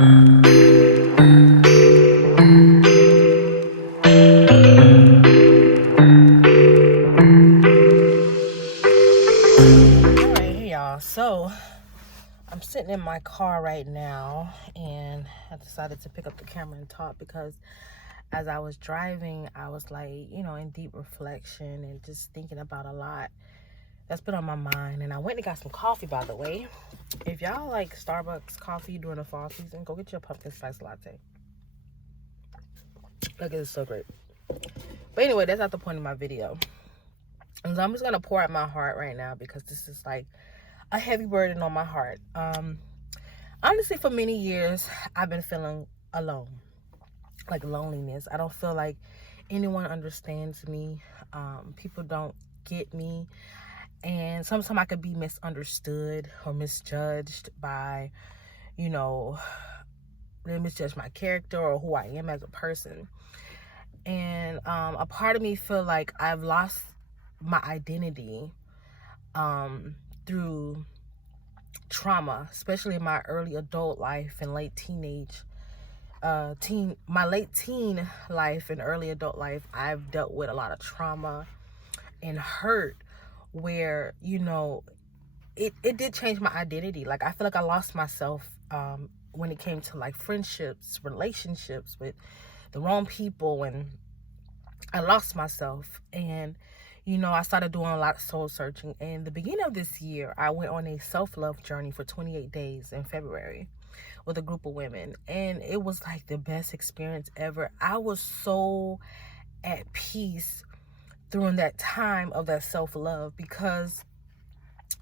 Alright, hey y'all. So I'm sitting in my car right now and I decided to pick up the camera and talk because as I was driving, I was like, in deep reflection and just thinking about a lot that's been on my mind. And I went and got some coffee, by the way. If y'all like Starbucks coffee during the fall season, go get your pumpkin spice latte. Like, it's so great. But anyway, that's not the point of my video. And so I'm just gonna pour out my heart right now because this is like a heavy burden on my heart. Honestly, for many years I've been feeling alone, like loneliness. I don't feel like anyone understands me. People don't get me, and sometimes I could be misunderstood or misjudged by, they misjudge my character or who I am as a person. And a part of me feel like I've lost my identity through trauma, especially in my early adult life and late my late teen life and early adult life. I've dealt with a lot of trauma and hurt where, it did change my identity. Like, I feel like I lost myself when it came to like friendships, relationships with the wrong people, and I lost myself. And I started doing a lot of soul searching. And the beginning of this year, I went on a self-love journey for 28 days in February with a group of women. And it was like the best experience ever. I was so at peace during that time of that self-love because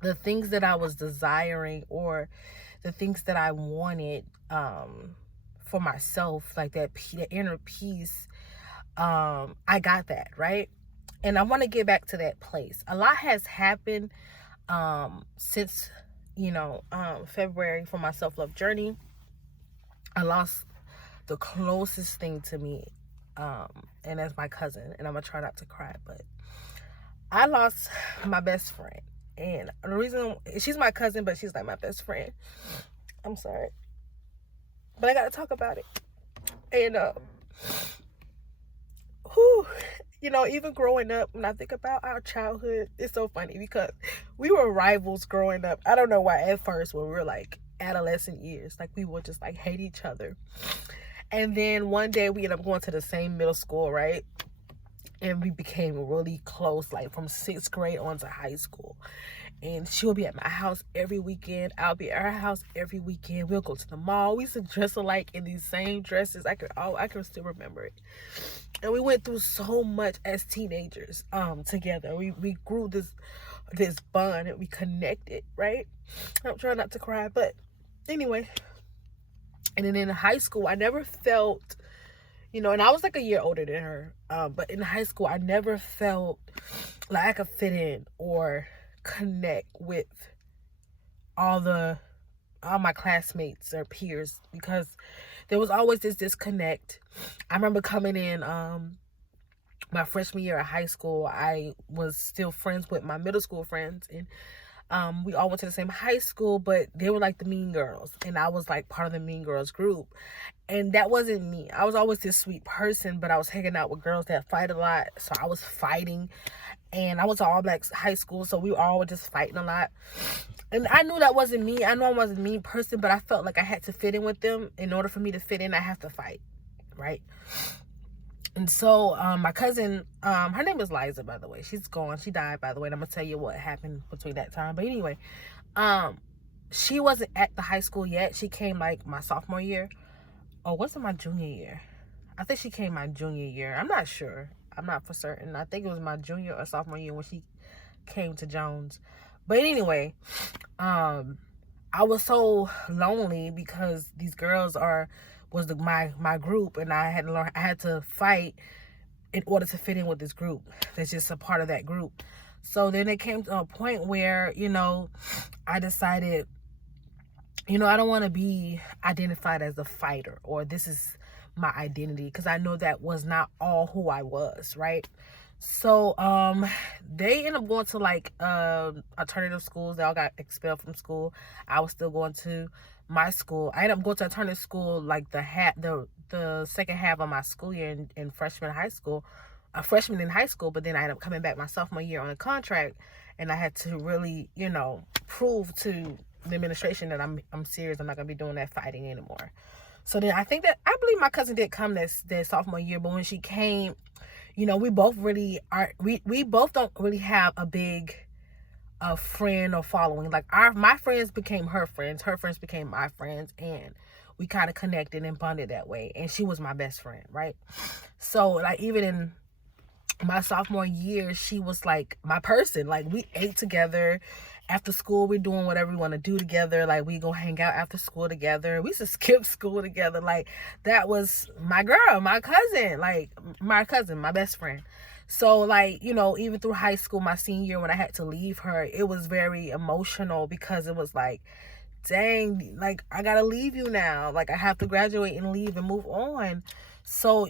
the things that I was desiring or the things that I wanted for myself, like that inner peace, I got that, right? And I want to get back to that place. A lot has happened since, February for my self-love journey. I lost the closest thing to me, and that's my cousin. And I'm going to try not to cry, but I lost my best friend. And the reason, she's my cousin, but she's like my best friend. I'm sorry. But I got to talk about it. And, even growing up, when I think about our childhood, it's so funny because we were rivals growing up. I don't know why at first when we were like adolescent years, like we would just like hate each other. And then one day we ended up going to the same middle school, right? And we became really close, like from 6th grade on to high school. And she'll be at my house every weekend. I'll be at her house every weekend. We'll go to the mall. We used to dress alike in these same dresses. I can still remember it. And we went through so much as teenagers together. We grew this bond and we connected, right? I'm trying not to cry, but anyway. And then in high school, I never felt, and I was like a year older than her. But in high school, I never felt like I could fit in or connect with all my classmates or peers because there was always this disconnect. I remember coming in my freshman year of high school. I was still friends with my middle school friends, and we all went to the same high school, but they were like the mean girls, and I was like part of the mean girls group. And that wasn't me. I was always this sweet person, but I was hanging out with girls that fight a lot, so I was fighting. And I went to all black high school, so we were all just fighting a lot. And I knew that wasn't me. I know I wasn't a mean person, but I felt like I had to fit in with them. In order for me to fit in, I have to fight, right? And so my cousin, her name is Liza, by the way. She's gone. She died, by the way. And I'm going to tell you what happened between that time. But anyway, she wasn't at the high school yet. She came like my sophomore year. Or was it my junior year? I think she came my junior year. I'm not sure. I'm not for certain. I think it was my junior or sophomore year when she came to Jones. But anyway, I was so lonely because these girls was my group, and I had to fight in order to fit in with this group. That's just a part of that group. So then it came to a point where, I decided, I don't want to be identified as a fighter or this is my identity, because I know that was not all who I was, right? So they ended up going to like alternative schools. They all got expelled from school. I was still going to my school. I ended up going to alternative school like the second half of my school year in freshman high school, a freshman in high school. But then I ended up coming back my sophomore year on a contract, and I had to really, prove to the administration that I'm serious. I'm not gonna be doing that fighting anymore. So then I believe my cousin did come that sophomore year, but when she came, we both really are. We both don't really have a big friend or following. Like my friends became her friends became my friends, and we kind of connected and bonded that way. And she was my best friend, right? So like even in my sophomore year, she was like my person. Like we ate together. After school, we're doing whatever we want to do together. Like we go hang out after school together. We used to skip school together. Like that was my girl, my cousin, my best friend. So like, even through high school, my senior year, when I had to leave her, it was very emotional because it was like, dang, like I gotta leave you now. Like I have to graduate and leave and move on. So,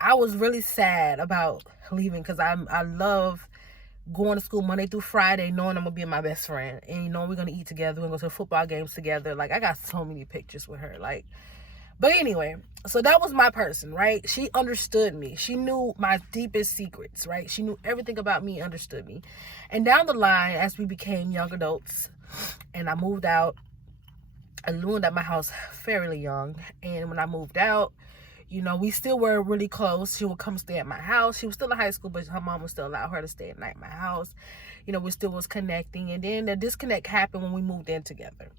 I was really sad about leaving because I love going to school Monday through Friday, knowing I'm gonna be my best friend, and we're gonna eat together, we're gonna go to football games together. Like I got so many pictures with her. Like, but anyway, so that was my person, right? She understood me. She knew my deepest secrets, right? She knew everything about me, understood me. And down the line, as we became young adults, and I moved out, I moved out my house fairly young, and when I moved out, we still were really close. She would come stay at my house. She was still in high school, but her mom would still allow her to stay at night at my house. We still was connecting. And then the disconnect happened when we moved in together.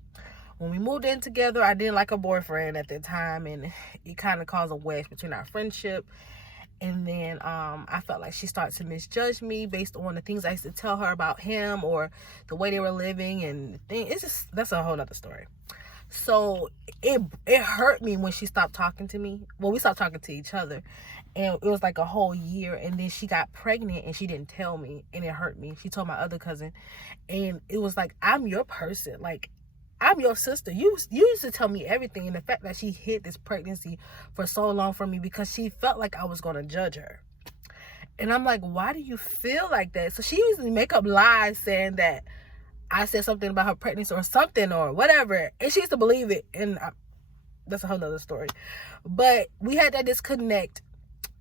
When we moved in together, I didn't like her boyfriend at that time, and it kind of caused a wedge between our friendship. And then I felt like she started to misjudge me based on the things I used to tell her about him or the way they were living. And that's a whole other story. So it hurt me when she stopped talking to me. Well, we stopped talking to each other, and it was like a whole year. And then she got pregnant and she didn't tell me, and it hurt me. She told my other cousin, and it was like, I'm your person. Like, I'm your sister. You used to tell me everything. And the fact that she hid this pregnancy for so long from me because she felt like I was going to judge her. And I'm like, why do you feel like that? So she used to make up lies saying that I said something about her pregnancy or something or whatever, and she used to believe it, and that's a whole nother story. But we had that disconnect,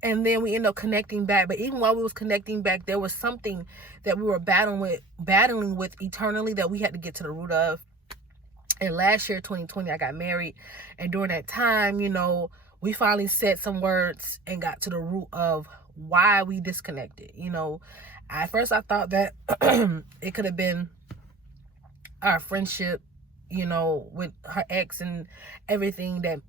and then we ended up connecting back. But even while we was connecting back, there was something that we were battling with eternally that we had to get to the root of. And last year, 2020, I got married, and during that time, we finally said some words and got to the root of why we disconnected. At first I thought that it could have been our friendship, with her ex and everything that,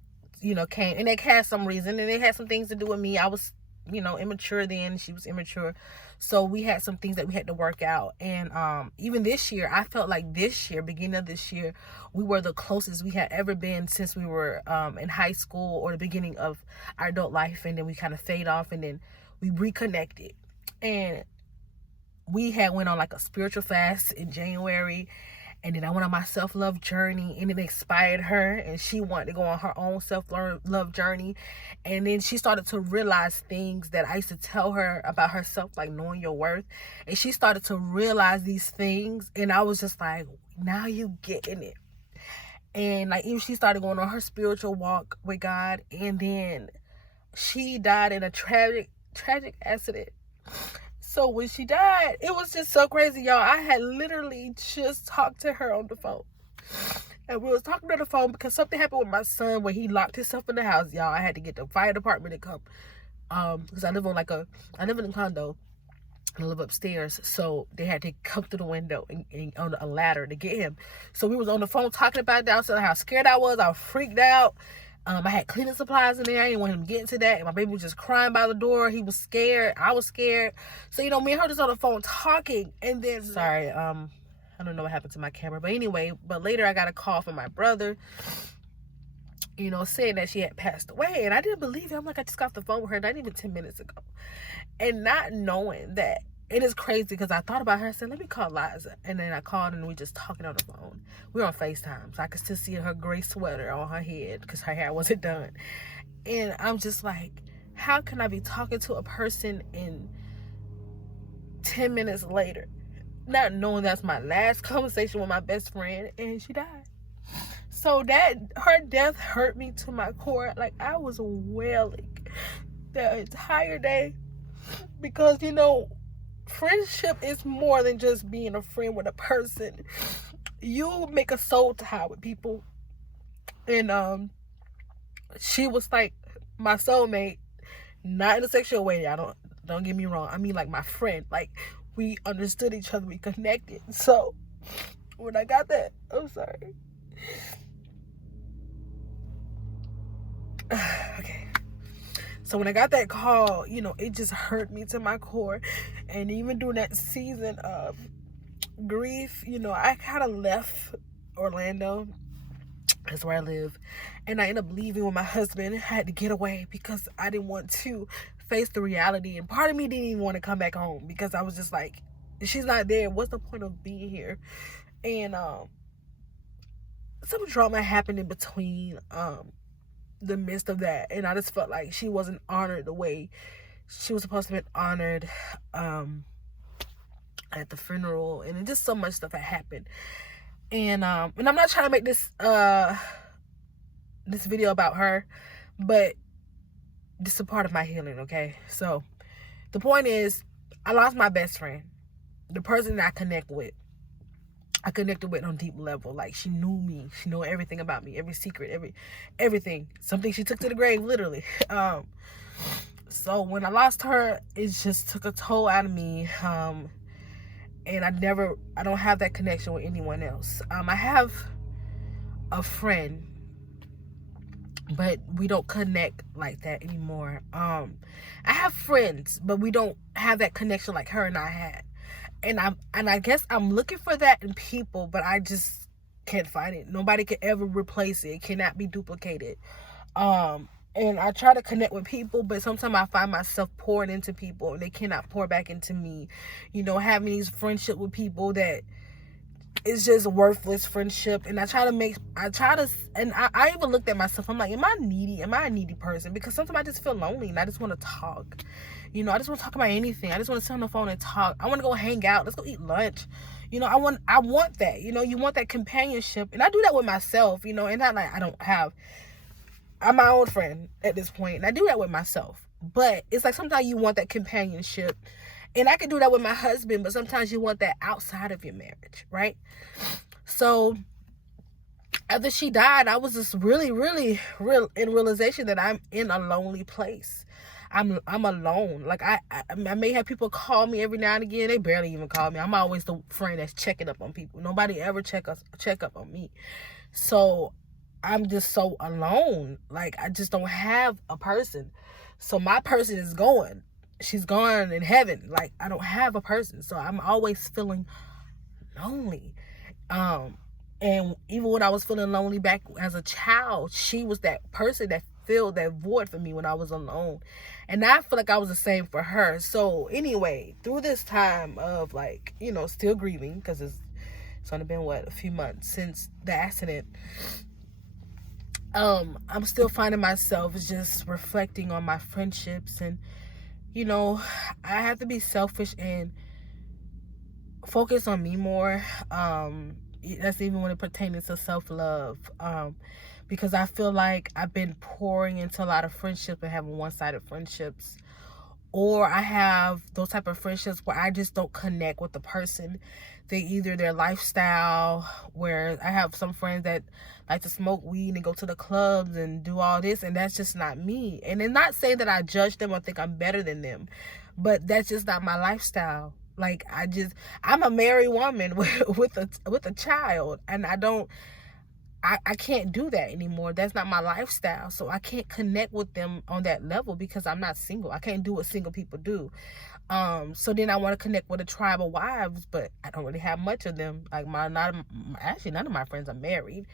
came. And it had some reason, and it had some things to do with me. I was, immature then. She was immature. So we had some things that we had to work out. And even this year, I felt like beginning of this year, we were the closest we had ever been since we were in high school or the beginning of our adult life. And then we kind of fade off, and then we reconnected. And we had went on like a spiritual fast in January. And then I went on my self-love journey, and it inspired her, and she wanted to go on her own self-love journey. And then she started to realize things that I used to tell her about herself, like knowing your worth. And she started to realize these things, and I was just like, now you getting it. And like even she started going on her spiritual walk with God, and then she died in a tragic accident. So when she died, it was just so crazy, y'all. I had literally just talked to her on the phone. And we was talking on the phone because something happened with my son where he locked himself in the house, y'all. I had to get the fire department to come. Because I live in a condo. And I live upstairs. So they had to come through the window and on a ladder to get him. So we was on the phone talking about it downstairs, how scared I was. I was freaked out. I had cleaning supplies in there. I didn't want him to get into that. And my baby was just crying by the door. He was scared. I was scared. So, me and her just on the phone talking. And then, sorry, I don't know what happened to my camera. But anyway, later I got a call from my brother, saying that she had passed away. And I didn't believe it. I'm like, I just got off the phone with her not even 10 minutes ago. And not knowing that. It is crazy because I thought about her. I said, let me call Liza. And then I called and we just talking on the phone. We were on FaceTime. So I could still see her gray sweater on her head because her hair wasn't done. And I'm just like, how can I be talking to a person in 10 minutes later, not knowing that's my last conversation with my best friend, and she died? So that her death hurt me to my core. Like, I was wailing the entire day because, you know, friendship is more than just being a friend with a person. You make a soul tie with people. And she was like my soulmate, not in a sexual way. Don't get me wrong. I mean, like, my friend. Like, we understood each other, we connected. So when I got that, I'm sorry. Okay. So when I got that call, you know, it just hurt me to my core. And even during that season of grief, you know, I kind of left Orlando. That's where I live. And I ended up leaving with my husband. I had to get away because I didn't want to face the reality. And part of me didn't even want to come back home because I was just like, if she's not there, what's the point of being here? And some drama happened in between the midst of that. And I just felt like she wasn't honored the way she was supposed to be honored at the funeral. And just so much stuff had happened. And I'm not trying to make this this video about her, but this is a part of my healing, okay? So the point is, I lost my best friend, the person that I connected with on a deep level. Like, she knew me, she knew everything about me, every secret, everything, something she took to the grave, literally. So when I lost her, it just took a toll out of me. And I don't have that connection with anyone else. I have a friend, but we don't connect like that anymore. I have friends, but we don't have that connection like her and I had. And I guess I'm looking for that in people, but I just can't find it. Nobody can ever replace it. It cannot be duplicated. And I try to connect with people, but sometimes I find myself pouring into people and they cannot pour back into me. You know, having these friendship with people that is just worthless friendship. And I even looked at myself. I'm like, am I needy? Am I a needy person? Because sometimes I just feel lonely and I just want to talk. You know, I just want to talk about anything. I just want to sit on the phone and talk. I want to go hang out. Let's go eat lunch. You know, I want that. You know, you want that companionship. And I do that with myself, you know, and not like I'm my own friend at this point, and I do that with myself. But it's like sometimes you want that companionship, and I can do that with my husband, but sometimes you want that outside of your marriage, right? So after she died, I was just really, really real in realization that I'm in a lonely place. I'm alone. Like, I may have people call me every now and again. They barely even call me. I'm always the friend that's checking up on people. Nobody ever check up on me. So I'm just so alone. Like, I just don't have a person. So my person is gone. She's gone in heaven. Like, I don't have a person. So I'm always feeling lonely. And even when I was feeling lonely back as a child, she was that person that filled that void for me when I was alone. And I feel like I was the same for her. So anyway, through this time of, like, you know, still grieving, because it's only been a few months since the accident, I'm still finding myself just reflecting on my friendships. And, you know, I have to be selfish and focus on me more. That's even when it pertains to self-love. Because I feel like I've been pouring into a lot of friendships and having one-sided friendships. Or I have those type of friendships where I just don't connect with the person. Their lifestyle, where I have some friends that like to smoke weed and go to the clubs and do all this, and that's just not me. And it's not saying that I judge them or think I'm better than them, but that's just not my lifestyle. Like, I'm a married woman with a child, and I can't do that anymore. That's not my lifestyle. So I can't connect with them on that level because I'm not single. I can't do what single people do. So then I want to connect with a tribe of wives, but I don't really have much of them. Like, actually none of my friends are married.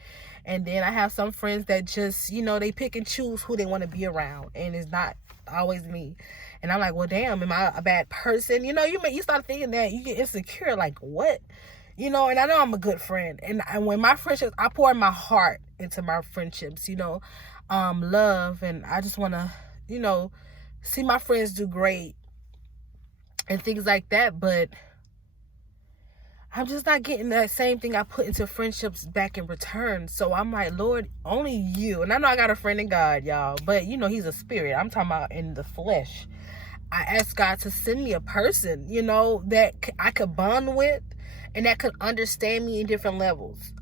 And then I have some friends that just, you know, they pick and choose who they want to be around, and it's not always me. And I'm like, well, damn, am I a bad person? You know, you start thinking that, you get insecure, like, what? You know, and I know I'm a good friend. And when my friendships, I pour my heart into my friendships, you know, love. And I just want to, you know, see my friends do great and things like that. But I'm just not getting that same thing I put into friendships back in return. So I'm like, Lord, only you. And I know I got a friend in God, y'all, but you know, he's a spirit. I'm talking about in the flesh. I asked God to send me a person, you know, that I could bond with and that could understand me in different levels.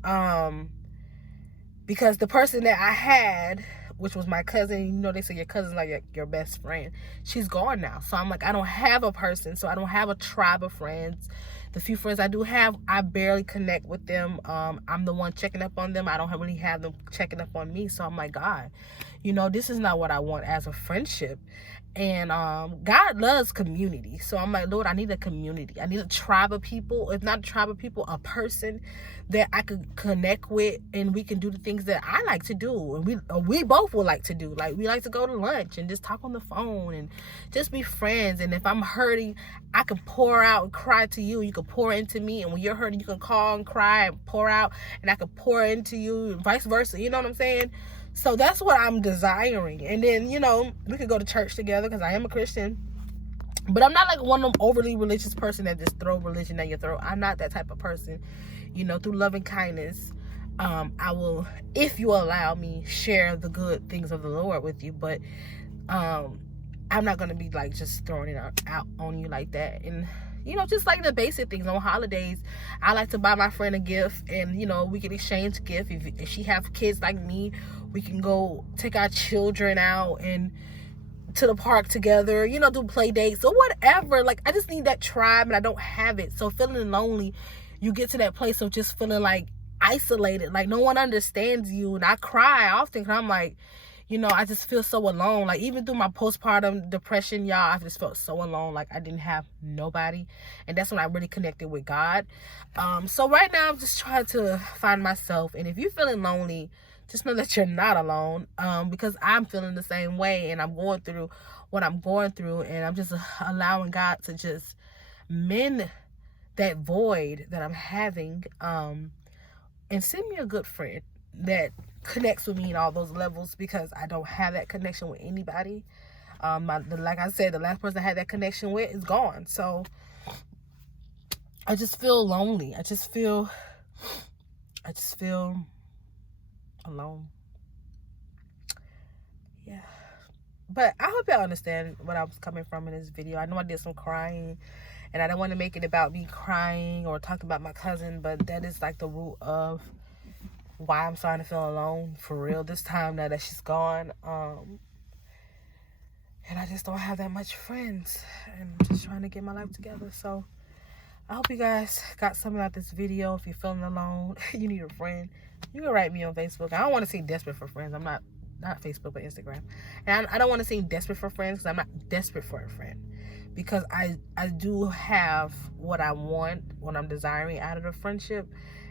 Because the person that I had, which was my cousin, you know, they say your cousin's like your best friend. She's gone now. So I'm like, I don't have a person. So I don't have a tribe of friends. The few friends I do have, I barely connect with them. I'm the one checking up on them. I don't really have them checking up on me. So I'm like, God, you know, this is not what I want as a friendship. And God loves community. So I'm like, Lord, I need a community. I need a tribe of people. If not a tribe of people, a person that I could connect with, and we can do the things that I like to do, and we both would like to do. Like, we like to go to lunch and just talk on the phone and just be friends. And if I'm hurting, I can pour out and cry to you. You can pour into me. And when you're hurting, you can call and cry and pour out, and I can pour into you, and vice versa. You know what I'm saying? So that's what I'm desiring. And then, you know, we could go to church together because I am a Christian. But I'm not like one of them overly religious person that just throw religion down your throat. I'm not that type of person. You know, through love and kindness, I will, if you allow me, share the good things of the Lord with you. But I'm not going to be like just throwing it out on you like that. And you know, just like the basic things on holidays, I like to buy my friend a gift, and you know, we can exchange gifts. If she have kids like me, we can go take our children out and to the park together, you know, do play dates or whatever. Like, I just need that tribe, and I don't have it. So feeling lonely, you get to that place of just feeling like isolated, like no one understands you. And I cry often because I'm like, you know, I just feel so alone. Like, even through my postpartum depression, y'all, I just felt so alone. Like, I didn't have nobody. And that's when I really connected with God. So right now, I'm just trying to find myself. And if you're feeling lonely, just know that you're not alone. Because I'm feeling the same way. And I'm going through what I'm going through. And I'm just allowing God to just mend that void that I'm having. And send me a good friend that connects with me in all those levels, because I don't have that connection with anybody. Like I said, the last person I had that connection with is gone. So I just feel lonely. I just feel alone. Yeah. But I hope y'all understand what I was coming from in this video. I know I did some crying, and I don't want to make it about me crying or talking about my cousin, but that is like the root of why I'm starting to feel alone for real this time, now that she's gone. And I just don't have that much friends, and I'm just trying to get my life together. So I hope you guys got something out of this video. If you're feeling alone, you need a friend, you can write me on Facebook. I don't want to seem desperate for friends. I'm not Facebook, but Instagram. And I don't want to seem desperate for friends, because I'm not desperate for a friend, because I do have what I want, what I'm desiring out of the friendship.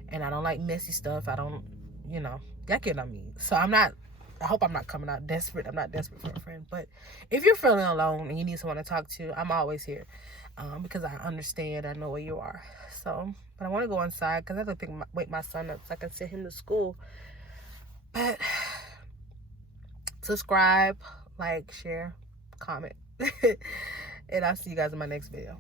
And I don't like messy stuff. I don't, you know, y'all get what I mean. So I hope I'm not coming out desperate. I'm not desperate for a friend. But if you're feeling alone and you need someone to talk to, I'm always here. Because I understand. I know where you are. So, but I want to go inside because I have to wake my son up so I can send him to school. But subscribe, like, share, comment. And I'll see you guys in my next video.